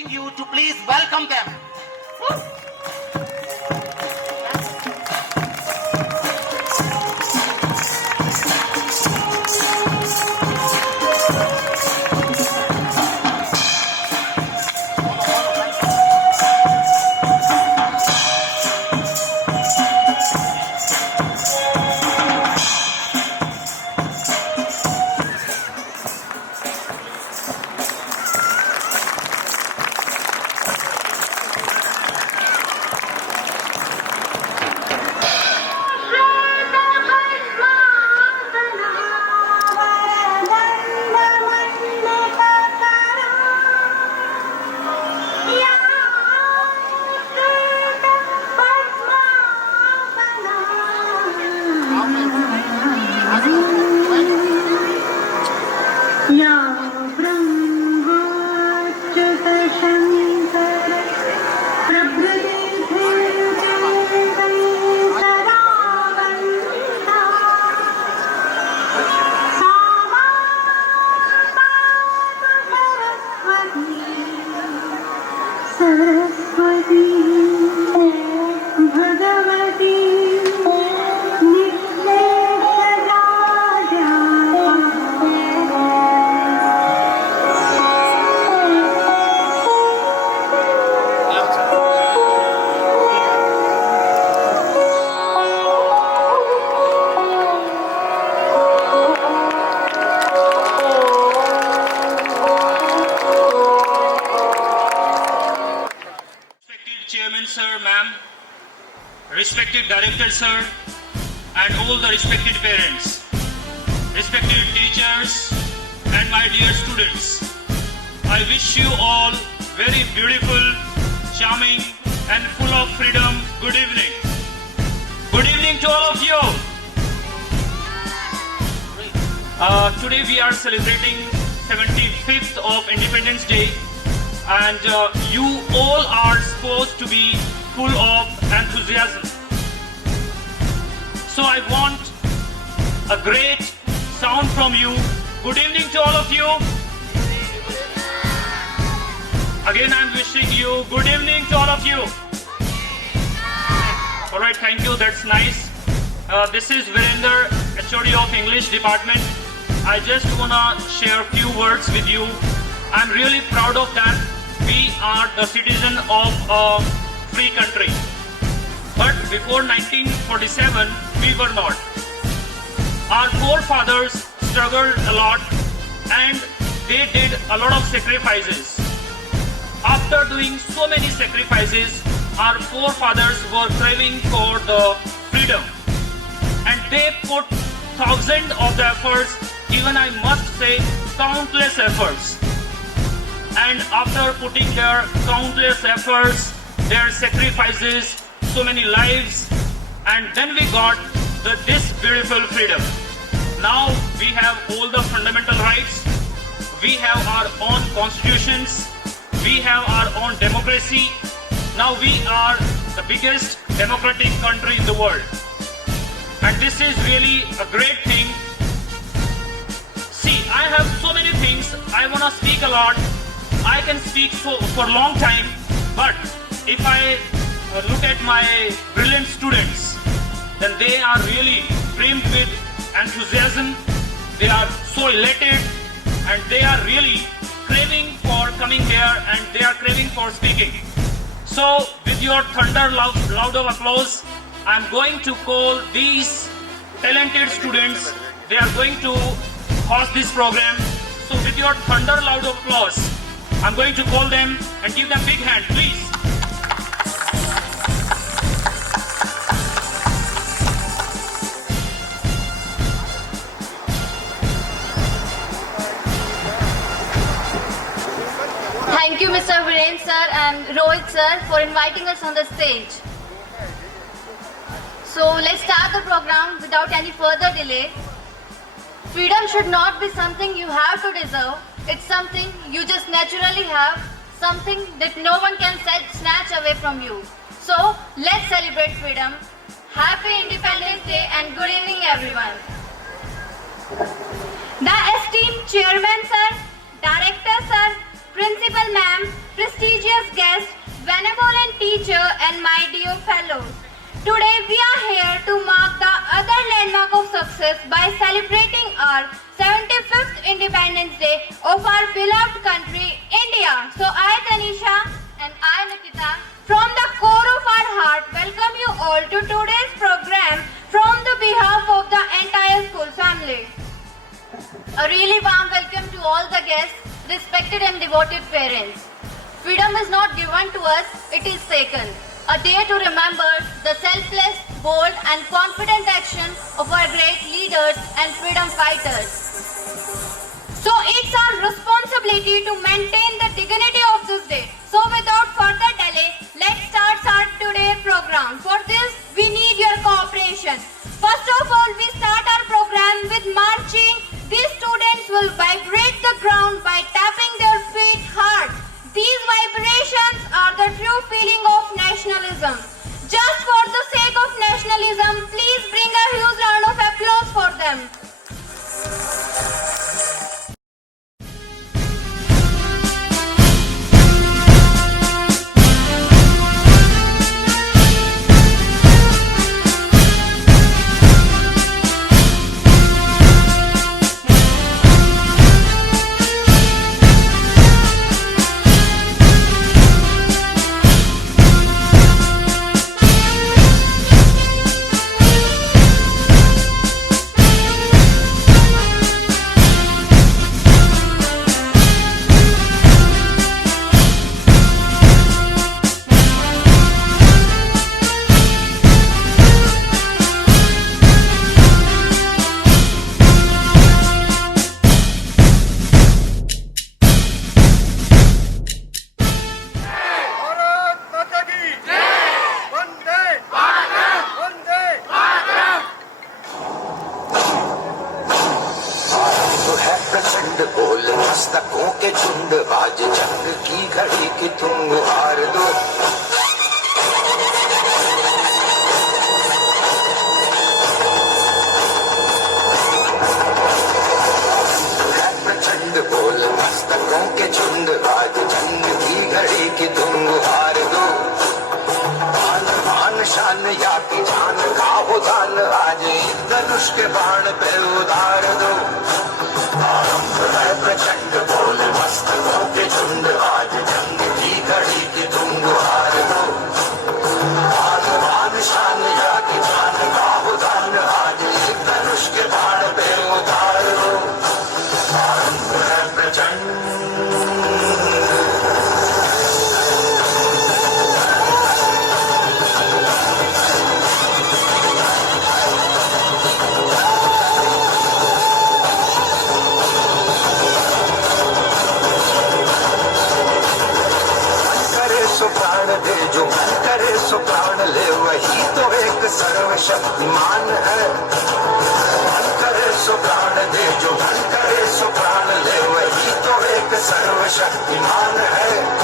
requesting you to please welcome them. Chairman sir, ma'am, respected director sir, and all the respected parents, respected teachers, and my dear students. I wish you all very beautiful, charming, and full of freedom. Good evening. Good evening to all of you. Today we are celebrating 75th of Independence Day. And you all are supposed to be full of enthusiasm. So I want a great sound from you. Good evening to all of you. Again, I'm wishing you good evening to all of you. All right, thank you. That's nice. This is Virender, HOD of English Department. I just wanna share a few words with you. I'm really proud of that. We are the citizen of a free country. But before 1947, we were not. Our forefathers struggled a lot and they did a lot of sacrifices. After doing so many sacrifices, our forefathers were craving for the freedom. And they put thousands of the efforts, even I must say countless efforts. And after putting their countless efforts, their sacrifices, so many lives, and then we got this beautiful freedom. Now we have all the fundamental rights, we have our own constitutions, we have our own democracy. Now we are the biggest democratic country in the world. And this is really a great thing. See, I have so many things, I want to speak a lot. I can speak for a long time, but if I look at my brilliant students, then they are really brimmed with enthusiasm, they are so elated, and they are really craving for coming here and they are craving for speaking. So with your thunder loud of applause, I'm going to call these talented students. They are going to host this program. So with your thunder loud of applause, I'm going to call them and give them a big hand, please. Thank you, Mr. Viren sir and Rohit sir for inviting us on the stage. So let's start the program without any further delay. Freedom should not be something you have to deserve. It's something you just naturally have, something that no one can snatch away from you. So let's celebrate freedom. Happy Independence Day and good evening everyone. The esteemed Chairman sir, Director sir, Principal ma'am, prestigious teacher and my dear fellows. Today we are here to mark the other landmark of success by celebrating our 75th Independence Day of our beloved country, India. So I, Tanisha, and I, Nikita, from the core of our heart, welcome you all to today's program from the behalf of the entire school family. A really warm welcome to all the guests, respected and devoted parents. Freedom is not given to us, it is taken. A day to remember the selfless, bold and confident action of our great leaders and freedom fighters. So it's our responsibility to maintain the dignity of this day. So without further delay, let's start our today's program. For this, we need your cooperation. First of all, we start our program with marching. These students will vibrate the ground by tapping their feet hard. These vibrations are the true feeling of nationalism. Just for the sake of nationalism, please bring a huge round of applause for them. प्रचंड बोल मस्तकों के झुंड आज जंग की घड़ी की तुम हार दो प्रचंड बोल मस्तकों के झुंड आज जंग की घड़ी की तुम हार दो मान मान शान या की जान का हो दान आज धनुष के बाण पे उतार दो प्रचंड बोल मस्तकों के झुंड आज जंग की घड़ी की तुम हार दो मान शान या की जान का हो दान आज धनुष के बाण पे उतार दो प्रचंड प्राण दे जो मन करे सो प्राण ले वही तो एक सर्वशक्तिमान है मन करे सो प्राण दे जो मन करे सो प्राण ले वही तो एक सर्वशक्तिमान है